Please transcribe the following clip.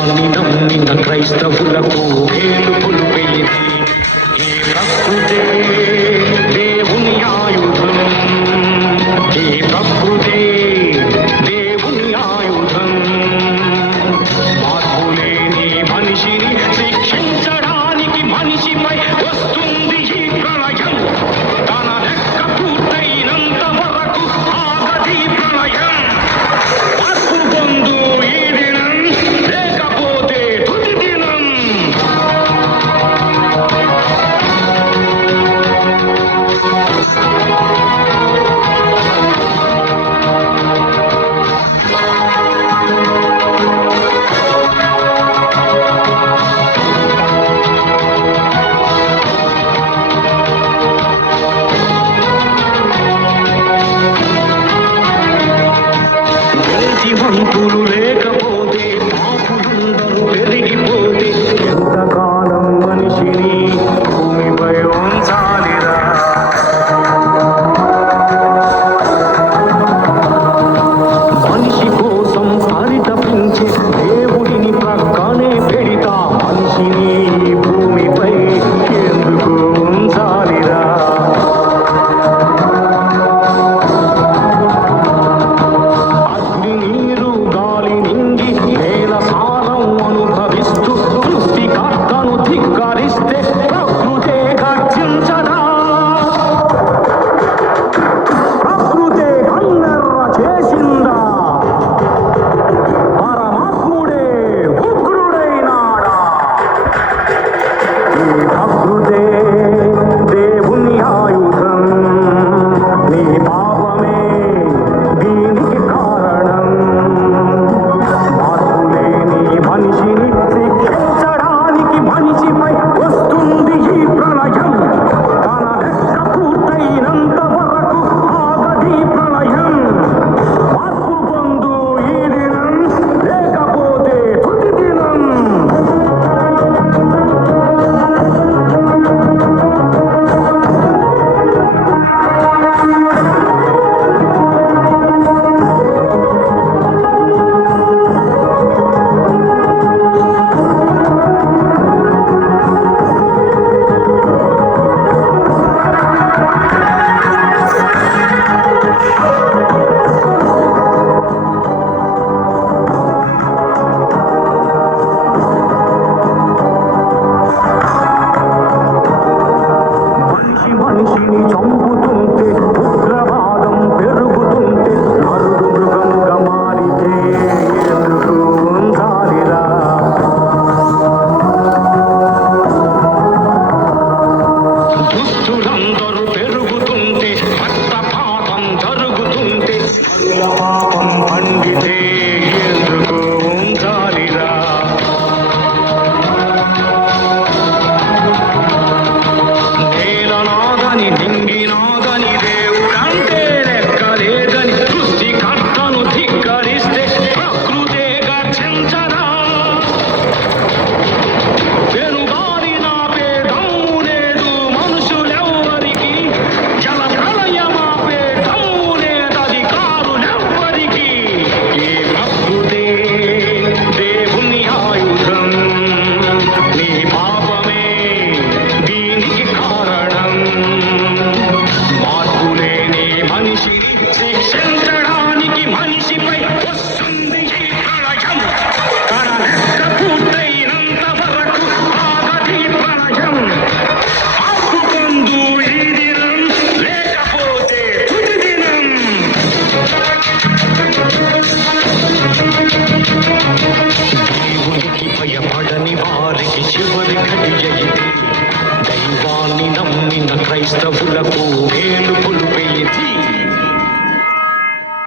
దైవాన్ని నమ్మిన క్రైస్తవులకు వేలుపులు వేయింది ఈ ప్రకృతే దేవుని ఆయుధం, ఈ ప్రకృతే దేవుని ఆయుధం. మార్పులేని మనిషిని శిక్షించడానికి మనిషిపై వస్తుంది ఈ ప్రళయం. తన లెక్క పూర్తయినంత వరకు ఆగది ప్రళయం. మార్పు పొందు ఈ దినం, లేకపోతే తుది దినం. నీతివంతులు లేకపోతే పాపులందరూ పెరిగిపోతే ఎంతకాలం మనిషిని భూమిపై ఉంచాలిరా? మనిషి కోసం పరితపించే దేవుడిని ప్రక్కనే పెడితా మనిషిని భూమిపై ఎందుకు ఉంచాలిరా? అగ్ని నీరు గాలి నింగి నేల సారం అనుభవిస్తూ సృష్టికర్తను ధిక్కరిస్తే ప్రకృతే గర్జించదా? ప్రకృతే కన్నెర్ర చేసిందా? పరమాత్ముడే ఉగ్రుడైనాడా? ఈ ప్రకృతే దేవుని ఆయుధం, నీ పాపమే దీనికి కారణం. మార్పులేని మనిషిని శిక్షించడానికి మనిషిపై వస్తుంది ఈ ప్రళయం. తన లెక్క పూర్తయినంత వరకు ఆగది ప్రళయం. మార్పు పొందు ఈ దినం, లేకపోతే తుది దినం. మనిషి మనిషిని చంపుతుంటే, ఉగ్రవాదం పెరుగుతుంటే, నరుడు మృగంగా మారితే ఎందుకు ఉంచాలిరా? దుష్టులందరూ పెరుగుతుంటే, రక్తపాతం జరుగుతుంటే, అన్యుల పాపం పండితే ఎందుకు ఉంచాలిరా? నేలనాదని నింగినాదని దేవుడంటే లెక్కలేదని సృష్టికర్తను ధిక్కరిస్తే ప్రకృతే గర్జించదా? వెనుగాలి నాపే దమ్ము లేదు మనుషులెవ్వరికి, జల ప్రళయమాపే దమ్ము లేదధికారులెవ్వరికి. ఈ ప్రకృతే దేవుని ఆయుధం, నీ పాపమే దీనికి కారణం. మార్పులేని మనిషిని శిక్షించడానికి మనిషిపై వస్తుంది ఈ ప్రళయం. తన లెక్క పూర్తయినంత వరకు ఆగది ప్రళయం. మార్పు పొందు ఈ దినం, లేకపోతే తుది దినం. దేవునికి భయపడని వారికి చివరి ఘడియ ఇది. దైవాన్ని నమ్మిన క్రైస్తవులకు వేలు